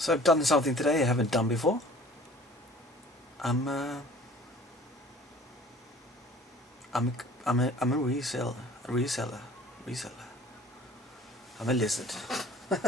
So I've done something today I haven't done before. I'm a reseller. I'm a lizard. I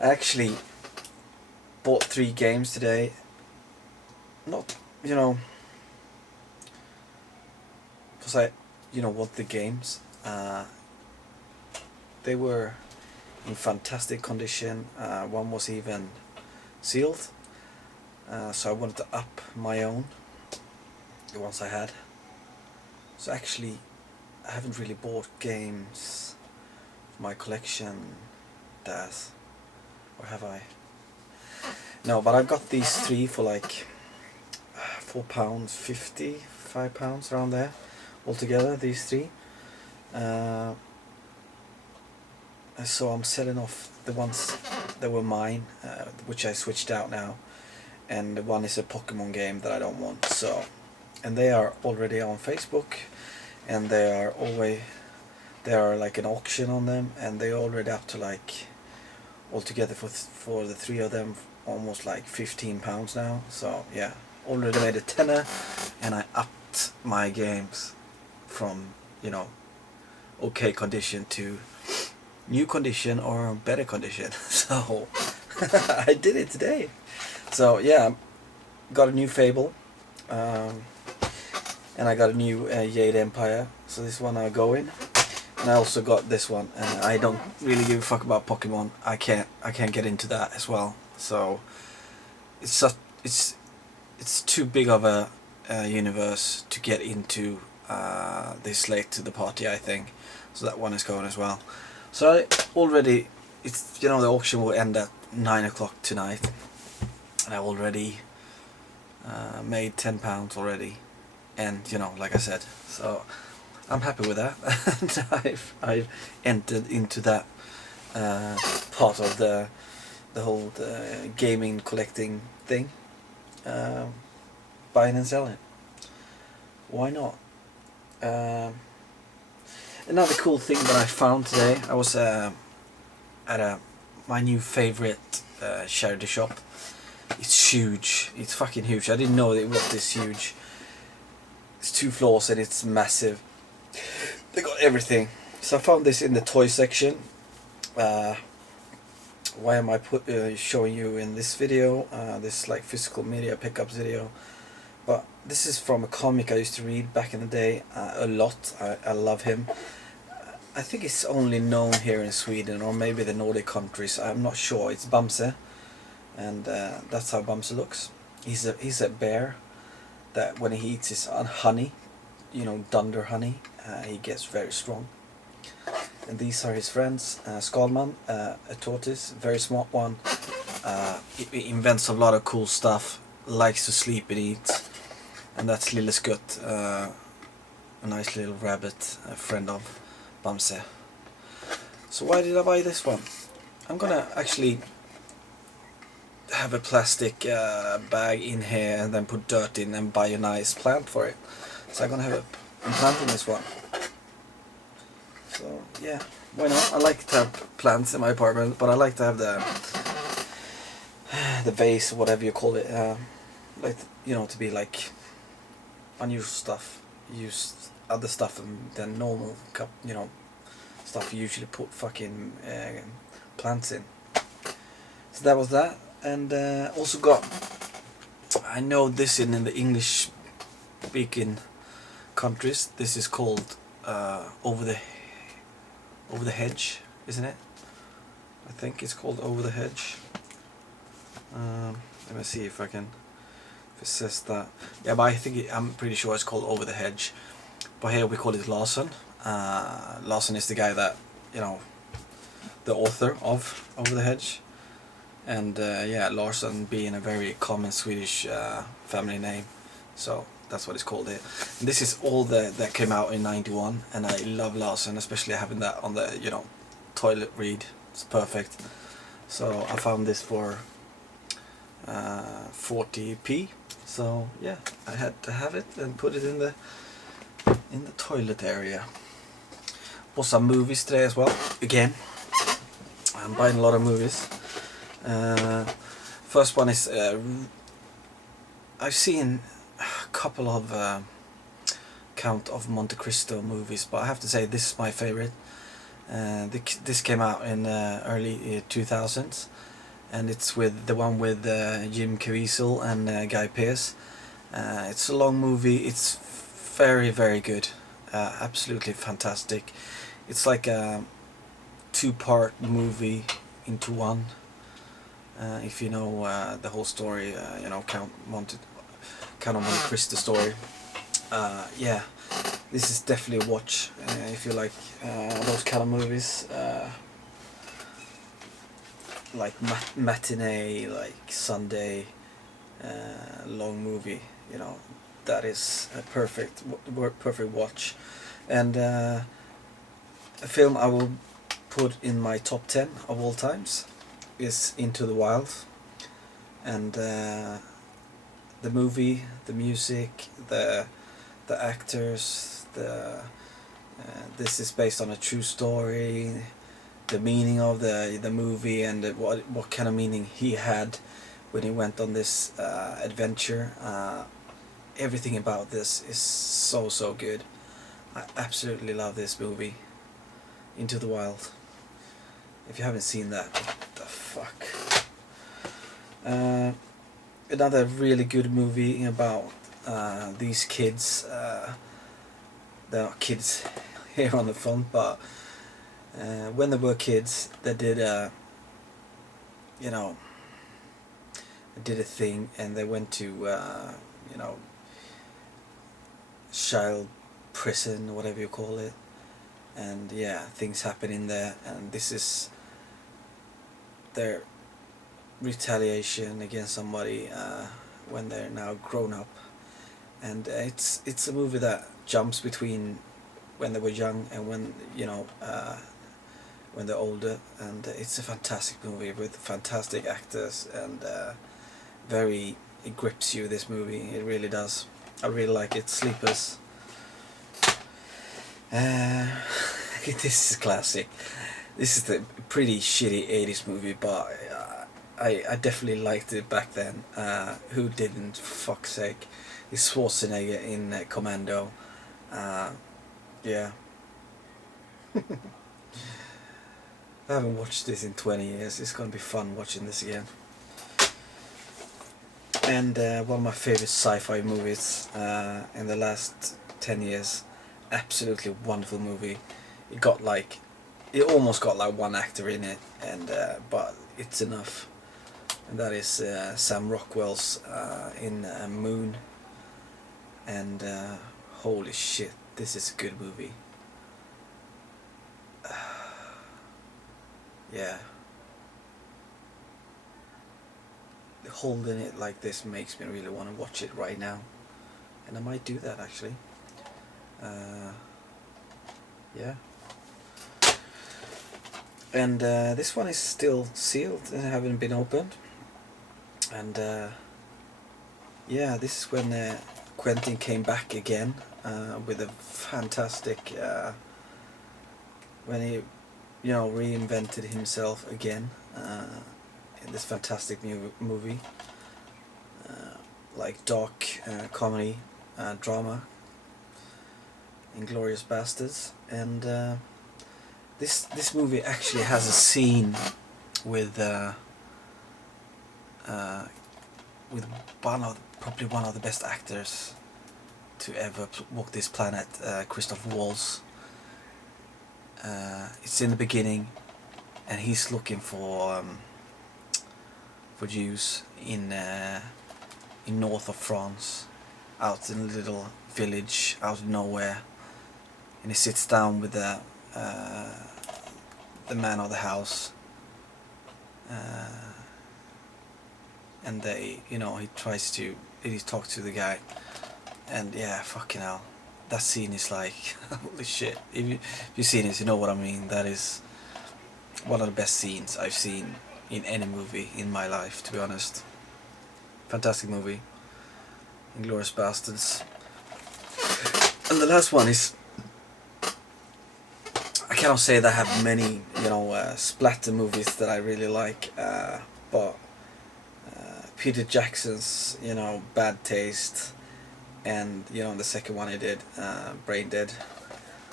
actually bought 3 games today. Not, because I, want the games. They were in fantastic condition. One was even sealed. So I wanted to up my own, the ones I had. So actually, I haven't really bought games for my collection, or have I? No, but I've got these 3 for like £4.50, £5 around there, altogether. These 3. So I'm selling off the ones that were mine, which I switched out now, and the one is a Pokemon game that I don't want. So, and they are already on Facebook, and they are like an auction on them, and they're already up to like altogether for the 3 of them almost like £15 now. So yeah, already made a tenner, and I upped my games from okay condition to new condition or better condition. So I did it today. So yeah, got a new Fable, and I got a new Jade Empire. So this one I go in, and I also got this one. And I don't really give a fuck about Pokemon. I can't get into that as well. So it's too big of a universe to get into this late to the party, I think. So that one is going as well. So I already, the auction will end at 9 o'clock tonight, and I already made £10 already, and like I said, so I'm happy with that. And I've entered into that part of the whole gaming collecting thing, buying and selling. Why not? Another cool thing that I found today, I was at my new favorite charity shop. It's huge. It's fucking huge. I didn't know it was this huge. It's 2 floors and it's massive. They got everything. So I found this in the toy section. Why am I showing you in this video? This like physical media pickups video. But this is from a comic I used to read back in the day a lot. I love him. I think it's only known here in Sweden or maybe the Nordic countries. I'm not sure. It's Bamse, and that's how Bamse looks. He's a bear that when he eats his honey, dunder honey, he gets very strong. And these are his friends. Skalman, a tortoise, very smart one. He invents a lot of cool stuff. Likes to sleep and eat. And that's Lille Skutt, a nice little rabbit, a friend of Bamse. So why did I buy this one? I'm gonna actually have a plastic bag in here and then put dirt in and buy a nice plant for it. So I'm gonna have a plant in this one. So yeah, why not? I like to have plants in my apartment, but I like to have the vase, whatever you call it, like to be like unusual stuff, use other stuff than normal stuff you usually put fucking plants in. So that was that, and also got, I know this in the English speaking countries, this is called over the hedge, isn't it? I think it's called over the hedge. Let me see if it says that. Yeah, but I'm pretty sure it's called over the hedge. But here we call it Larson. Larson is the guy that, the author of Over the Hedge. And yeah, Larsson being a very common Swedish family name. So that's what it's called here. And this is all that came out in '91, and I love Larson, especially having that on the, toilet read. It's perfect. So I found this for 40p. So yeah, I had to have it and put it in the toilet area. Bought some movies today as well. Again, I'm buying a lot of movies. First one is I've seen a couple of Count of Monte Cristo movies, but I have to say this is my favorite. This came out in early 2000s, and it's with the one with Jim Caviezel and Guy Pearce. It's a long movie. It's very, very good. Absolutely fantastic. It's like a two-part movie into one. If you know the whole story, you know Count of Monte Cristo story. Yeah, this is definitely a watch if you like those kind of movies. Like matinee, like Sunday, long movie. You know, that is a perfect watch, and a film I will put in my top 10 of all times is Into the Wild, and the movie, the music, the actors, this is based on a true story. The meaning of the movie and what kind of meaning he had when he went on this adventure. Everything about this is so good. I absolutely love this movie, Into the Wild. If you haven't seen that, what the fuck? Another really good movie about these kids. They're not kids here on the front, but when they were kids, they did you know, did a thing, and they went to you know, child prison, whatever you call it, and yeah, things happen in there, and this is their retaliation against somebody when they're now grown up, and it's a movie that jumps between when they were young and when, you know, when they're older, and it's a fantastic movie with fantastic actors, and it grips you, this movie, it really does. I really like it. Sleepers. This is a classic. This is the pretty shitty 80s movie, but I definitely liked it back then. Who didn't, for fuck's sake? It's Schwarzenegger in Commando. Yeah. I haven't watched this in 20 years. It's gonna be fun watching this again. And one of my favorite sci-fi movies in the last 10 years. Absolutely wonderful movie. It almost got like one actor in it, and but it's enough. And that is Sam Rockwell's in Moon. And holy shit, this is a good movie. Yeah. Holding it like this makes me really want to watch it right now, and I might do that actually. Yeah. And this one is still sealed and haven't been opened, and yeah, this is when Quentin came back again with a fantastic when he, you know, reinvented himself again in this fantastic new movie, like dark comedy drama, Inglourious Bastards. And this movie actually has a scene with probably one of the best actors to ever walk this planet, Christoph Waltz. It's in the beginning, and he's looking for Jews in north of France, out in a little village out of nowhere, and he sits down with the man of the house, and they, you know, he talks to the guy, and yeah, fucking hell, that scene is like holy shit. If you've seen it, you know what I mean. That is one of the best scenes I've seen in any movie in my life, to be honest. Fantastic movie, Inglourious Bastards. And the last one is, I cannot say that I have many, you know, splatter movies that I really like, but Peter Jackson's, you know, Bad Taste, and you know the second one he did, Brain Dead.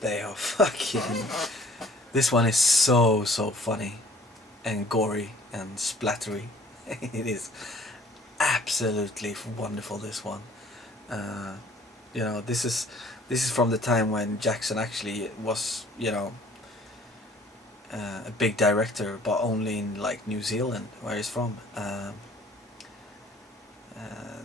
They are fucking. This one is so funny, and gory and splattery. It is absolutely wonderful. This one, you know, this is from the time when Jackson actually was, you know, a big director, but only in like New Zealand, where he's from.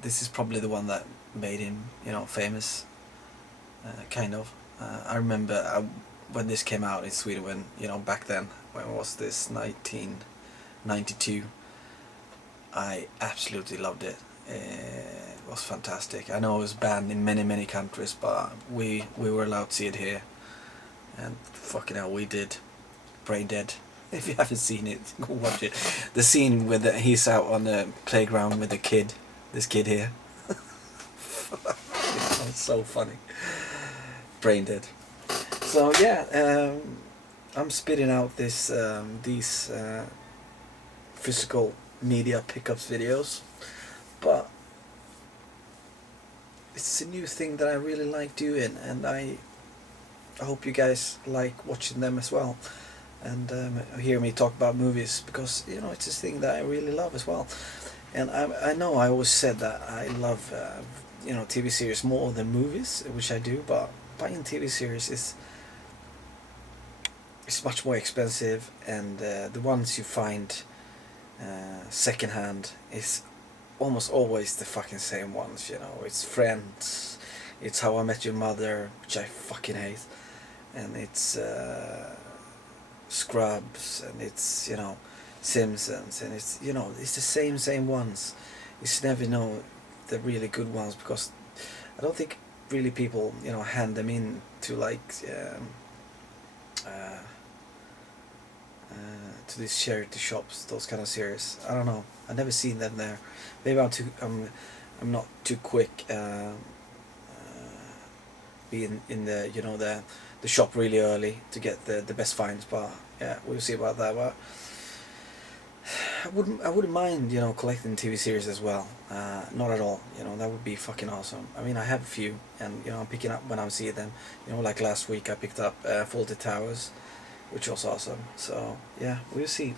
This is probably the one that made him, you know, famous, kind of. I remember when this came out in Sweden, when, you know, back then, when was this, 1992, I absolutely loved it. It was fantastic. I know it was banned in many countries, but we were allowed to see it here, and fucking hell, we did. Brain Dead. If you haven't seen it, go watch it. The scene where he's out on the playground with the kid, this kid here. It's so funny. Brain Dead. So yeah, I'm spitting out these physical media pickups videos, but it's a new thing that I really like doing, and I hope you guys like watching them as well, and hear me talk about movies, because, you know, it's this thing that I really love as well. And I know I always said that I love you know, TV series more than movies, which I do, but buying TV series is much more expensive, and the ones you find secondhand is almost always the fucking same ones, you know. It's Friends, it's How I Met Your Mother, which I fucking hate, and it's Scrubs, and it's, you know, Simpsons, and it's, you know, it's the same ones. It's never, you know, the really good ones, because I don't think really people, you know, hand them in to like to these charity shops, those kind of series. I don't know. I've never seen them there. Maybe I'm not too quick being in the, you know, the shop really early to get the best finds. But yeah, we'll see about that. But I wouldn't mind, you know, collecting TV series as well. Not at all. You know, that would be fucking awesome. I mean, I have a few, and, you know, I'm picking up when I see them. You know, like last week I picked up Fawlty Towers, which was awesome. So yeah, we'll see.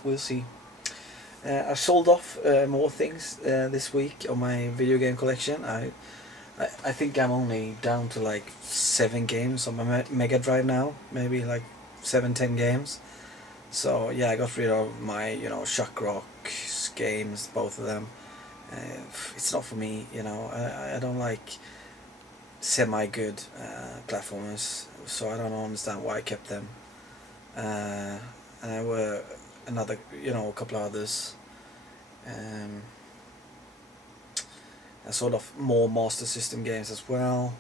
I sold off more things this week on my video game collection. I think I'm only down to like 7 games on my Mega Drive now, maybe like 7-10 games. So yeah, I got rid of my, you know, Shock Rock games, both of them. It's not for me, you know. I don't like semi-good platformers, so I don't understand why I kept them. And there were another, you know, a couple of others. And sort of more Master System games as well.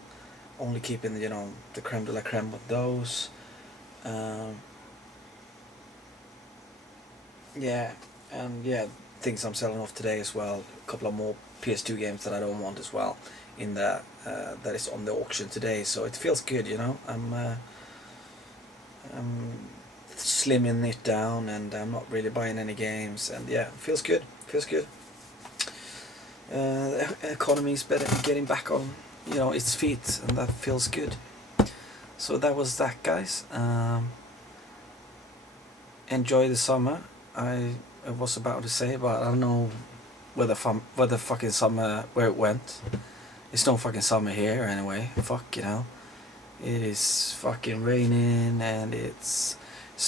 Only keeping, you know, the creme de la creme with those. Yeah, and yeah, things I'm selling off today as well. A couple of more PS2 games that I don't want as well, in that is on the auction today. So it feels good, you know. I'm slimming it down, and I'm not really buying any games, and yeah, feels good. The economy's better, getting back on, you know, its feet, and that feels good. So that was that, guys. Enjoy the summer. I was about to say, but I don't know where the fucking summer, where it went. It's no fucking summer here anyway. Fuck, you know. It is fucking raining, and it's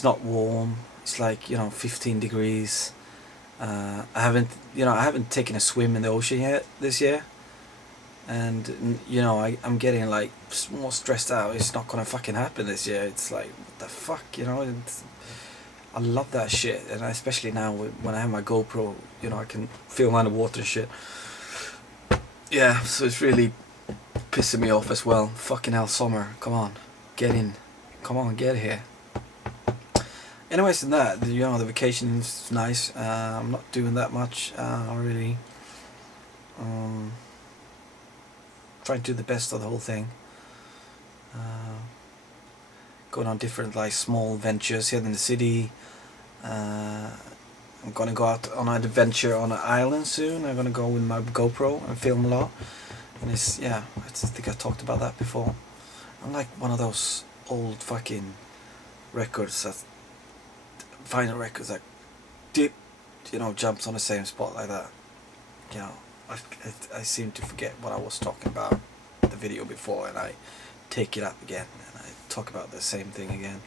not warm. It's like, you know, 15 degrees. I haven't taken a swim in the ocean yet this year, and, you know, I'm getting like more stressed out. It's not gonna fucking happen this year. It's like, what the fuck, you know. I love that shit, and especially now when I have my GoPro, you know, I can film underwater and shit. Yeah, so it's really pissing me off as well. Fucking hell, summer, come on, get in, come on, get here. Anyways, in that, you know, the vacation is nice. I'm not doing that much. I'm really trying to do the best of the whole thing. Going on different, like, small ventures here in the city. I'm gonna go out on an adventure on an island soon. I'm gonna go with my GoPro and film a lot. And it's, yeah, I think I talked about that before. I'm like one of those old fucking records, that vinyl records that dip, you know, jumps on the same spot like that. You know, I seem to forget what I was talking about the video before, and I take it up again and I talk about the same thing again.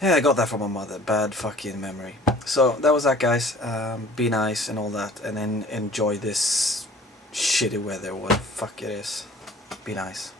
Yeah, I got that from my mother. Bad fucking memory. So that was that, guys. Be nice and all that, and then enjoy this shitty weather, what the fuck it is. Be nice.